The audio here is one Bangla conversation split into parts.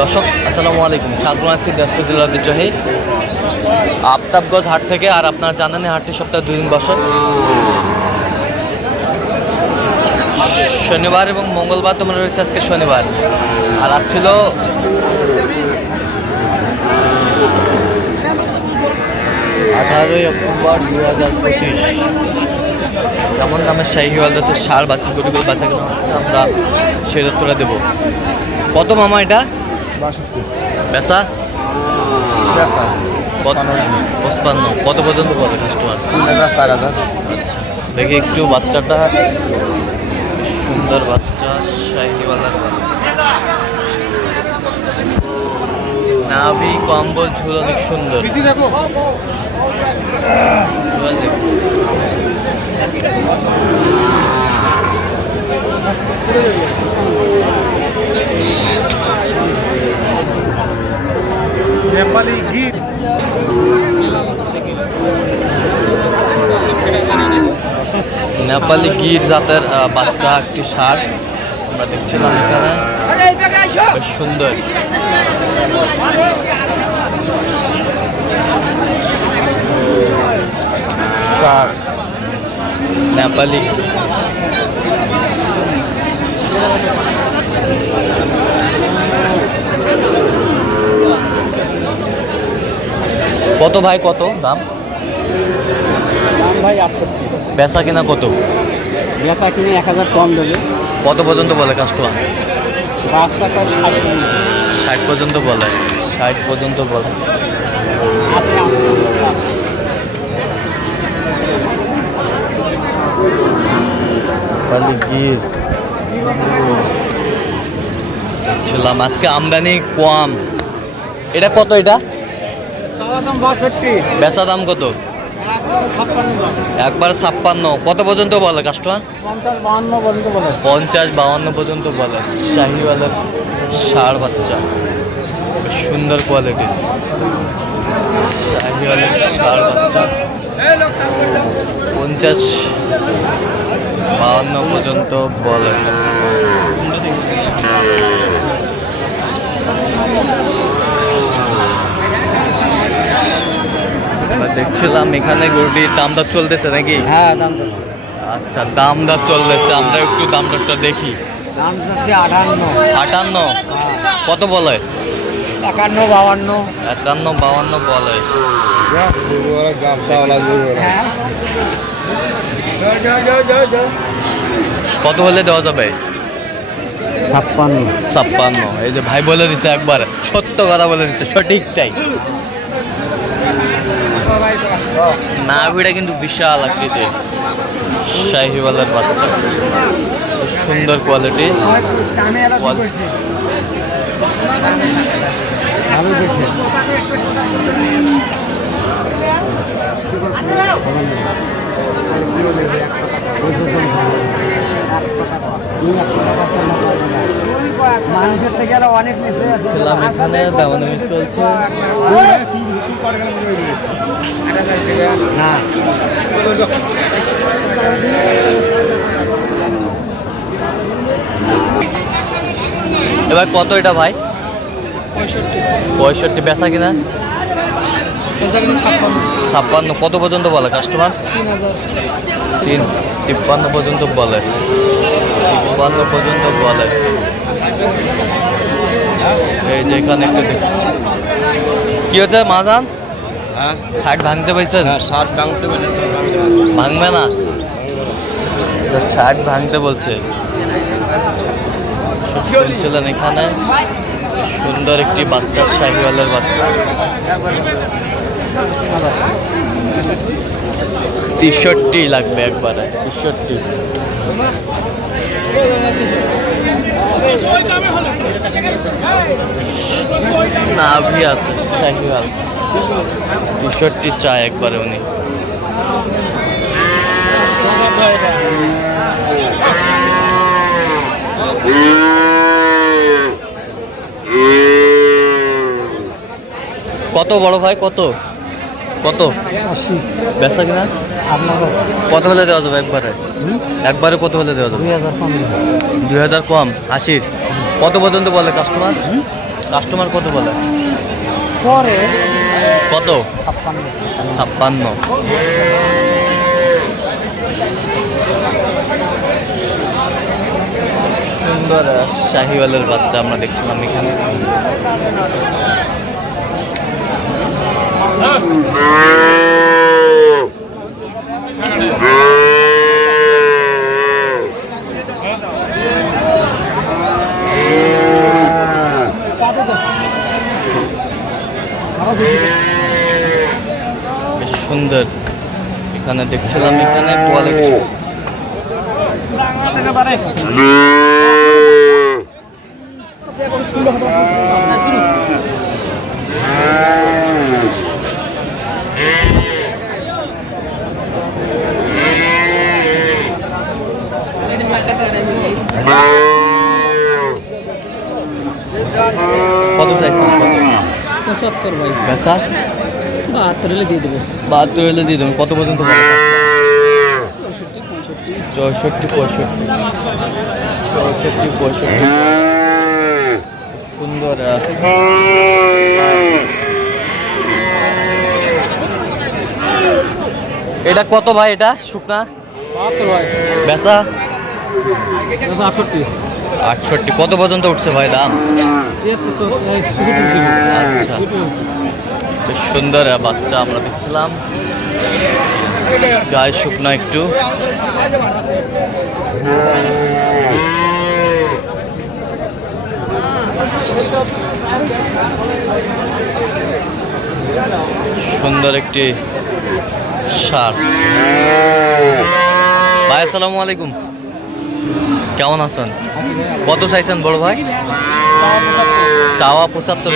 দর্শক, আসসালামু আলাইকুম। স্বাগত আছি দিনাজপুর জেলার ঐতিহ্যবাহী আফতাবগঞ্জ হাট থেকে, আর আপনারা জানেন হাটটি সপ্তাহে দুই দিন বসে। শনিবার এবং মঙ্গলবার তোমার রয়েছে আজকে শনিবার। আর আজ ছিল আঠারোই অক্টোবর দু হাজার পঁচিশ। যেমন নামের শাহিওয়াল যাতে সার বাচ্চা গরুগুলো বাচ্চা আমরা সেই তথ্যটা দেবো। কত মামা এটা? বাষট্টি। বেচা? পঁচপান্ন। কত পর্যন্ত বলে কাস্টমার তিন হাজার চার হাজার। দেখি একটু বাচ্চাটা। সুন্দর বাচ্চা শাহিওয়ালার বাচ্চা। নাভি কম্বল ঝুল অনেক সুন্দর। দেখো। দেখো। নেপালি গীত। নেপালি গির জাতের বাচ্চা একটি ষাঁড় আমরা দেখছিলাম এখানে। সুন্দর। ষাঁড় নেপালি কত ভাই কত দাম? দাম ভাই আটষট্টি। বেচা কিনা কত? বেচা কিনে এক হাজার কম দেবে। কত পর্যন্ত বলে কাস্টমার বাচ্চাটা ষাট ষাট পর্যন্ত বলে ষাট পর্যন্ত বলে। খালি গির। ছিলাম আজকে আমদানি কম। এটা কত এটা? বেচা দাম কত? একবার ছাপ্পান্ন। কত পর্যন্ত বলে কাস্টমার পঞ্চাশ বাহান্ন পর্যন্ত বলে। শাহিওয়ালের ষাড় বাচ্চা। সুন্দর কোয়ালিটির শাহিওয়ালের ষাড় বাচ্চা। পঞ্চাশ বাউন্ন পর্যন্ত বলে। আমরা দেখছিলাম এখানে গরুটির দাম দর চলতেছে নাকি? হ্যাঁ দাম আচ্ছা দাম দর চলতেছে। আমরা একটু দাম দরটা দেখি। দাম হচ্ছে আটান্ন। আটান্ন? কত বলে? একান্ন বাউান্ন একান্ন বাউান্ন বলে। হ্যাঁ। কত হলে দেওয়া যাবে? ছাপ্পান্ন। ছাপ্পান্ন। এই যে ভাই বলে দিছে একবার সত্য কথা বলে দিচ্ছে সঠিকটাই। নাভিটা কিন্তু বিশাল আকৃতির। শাহিওয়ালার বাচ্চা। সুন্দর কোয়ালিটি। ভালো থেকে অনেক নিচে আছে ছিলাম এখানে দামাদামি চলছে। না। এবার কত এটা ভাই? পঁয়ষট্টি। বেচা কিনা? ছাপ্পান্ন। কত পর্যন্ত বলে কাস্টমার তিন তিপ্পান্ন পর্যন্ত বলে। তিপ্পান্ন পর্যন্ত বলে। এই যে এখানে একটু দেখি কি হচ্ছে মাজান? হ্যাঁ। ষাট ভাঙতে পারছেন ষাট ভাঙতে পারে ভাঙবে না? আচ্ছা ষাট ভাঙতে বলছে। শুনছিলেন এখানে? সুন্দর একটি বাচ্চা শাহিওয়ালের বাচ্চা। তেষট্টি লাগবে একবারে তেষট্টি নাভি আছে শাহিওয়াল। তেষট্টি চায় একবারে উনি। কত বড় ভাই কত? কত? আশি। বেচা কিনা? আপনার কত? হলে দেওয়া যাবে একবারে? একবারে কত হলে দেওয়া যাবে? দুই হাজার কম। আশির। কত পর্যন্ত বলে কাস্টমার কাস্টমার কত বলে? পরে কত? ছাপ্পান্ন। সুন্দর শাহিওয়ালের বাচ্চা আমরা দেখছিলাম এখানে। সুন্দর। এখানে দেখছিলাম এখানে কোয়ালিটি কত চাইছেন? পঁচাত্তর ভাই। বেসা বাহাত্তর হলে দিয়ে দেবো। বাহাত্তর হলে দিয়ে দেবেন। কত পর্যন্ত? চৌষট্টি পঁয়ষট্টি। চৌষট্টি পঁয়ষট্টি। সুন্দর এটা কত ভাই এটা? শুকনা? বেচা? আটষট্টি। কত পর্যন্ত উঠছে ভাই দাম? আচ্ছা। বেশ সুন্দর বাচ্চা আমরা দেখছিলাম। গায়ে শুকনা একটু। সুন্দর একটি সার ভাই, আসসালামু আলাইকুম। কেমন আছেন? কত চাইছেন বড় ভাই? চাওয়া পঁচাত্তর,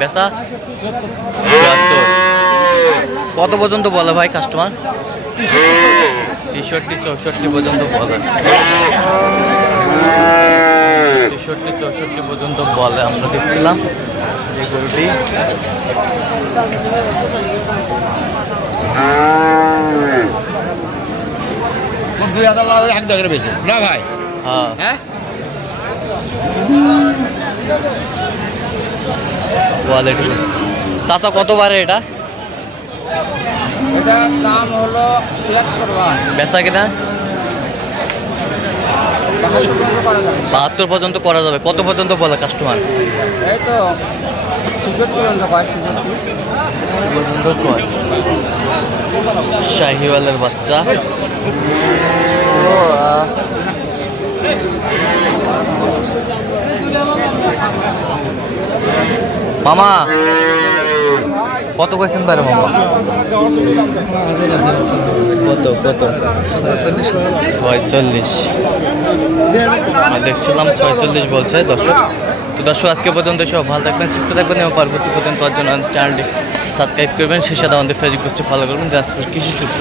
বেচা? চুয়াত্তর। কত পর্যন্ত বলে ভাই কাস্টমার তেষট্টি, চৌষট্টি পর্যন্ত বলে। তেষট্টি, চৌষট্টি পর্যন্ত বলে, আমরা দেখছিলাম। এই গরুটি। দুই হাজার লাভ এক জায়গায় বেশি। না ভাই? হ্যাঁ। হ্যাঁ? কোয়ালিটি চাচা কত বারে এটা? এটার দাম হলো বেচা কিনা? বাহাত্তর পর্যন্ত করা যাবে। কত পর্যন্ত বলে কাস্টমার এই তো শাহিওয়ালের বাচ্চা। মামা, কত কইছেন বাইরে মামা? কত কত? ছয়চল্লিশ। দেখছিলাম ছয়চল্লিশ বলছে দর্শক। তো দর্শক, আজকে পর্যন্ত সব ভালো থাকবেন, সুস্থ থাকবেন এবং পরবর্তী পর্যন্ত জন্য চ্যানেলটি সাবস্ক্রাইব করবেন। সেই সাথে আমাদের ফেসবুক পোস্টে ফলো করবেন। জাসপুর কৃষি সূত্র।